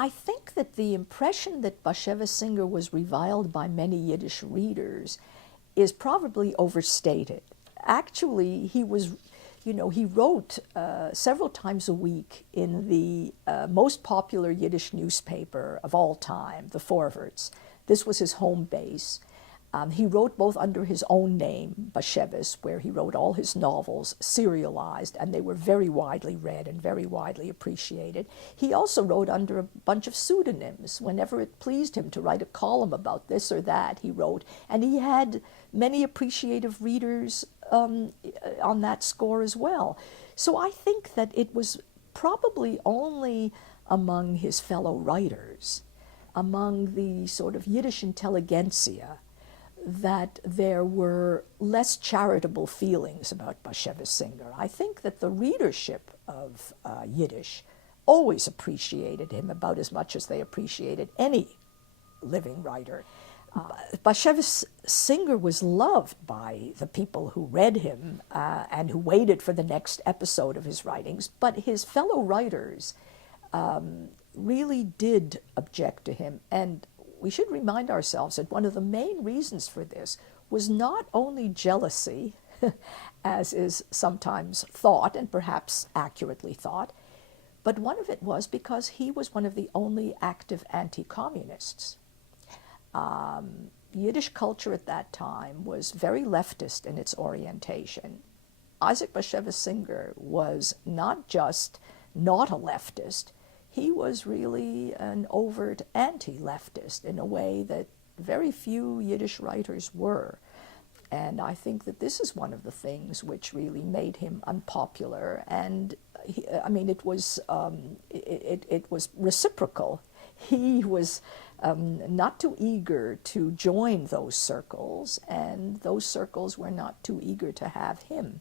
I think that the impression that Bashevis Singer was reviled by many Yiddish readers is probably overstated. Actually, he was, he wrote several times a week in the most popular Yiddish newspaper of all time, the Forwards. This was his home base. He wrote both under his own name, Bashevis, where he wrote all his novels serialized, and they were very widely read and very widely appreciated. He also wrote under a bunch of pseudonyms. Whenever it pleased him to write a column about this or that, he wrote, and he had many appreciative readers on that score as well. So I think that it was probably only among his fellow writers, among the sort of Yiddish intelligentsia, that there were less charitable feelings about Bashevis Singer. I think that the readership of Yiddish always appreciated him about as much as they appreciated any living writer. Bashevis Singer was loved by the people who read him and who waited for the next episode of his writings, but his fellow writers really did object to him. And we should remind ourselves that one of the main reasons for this was not only jealousy, as is sometimes thought, and perhaps accurately thought, but one of it was because he was one of the only active anti-communists. Yiddish culture at that time was very leftist in its orientation. Isaac Bashevis Singer was not just not a leftist, he was really an overt anti-leftist in a way that very few Yiddish writers were. And I think that this is one of the things which really made him unpopular. And it was reciprocal. He was not too eager to join those circles, and those circles were not too eager to have him.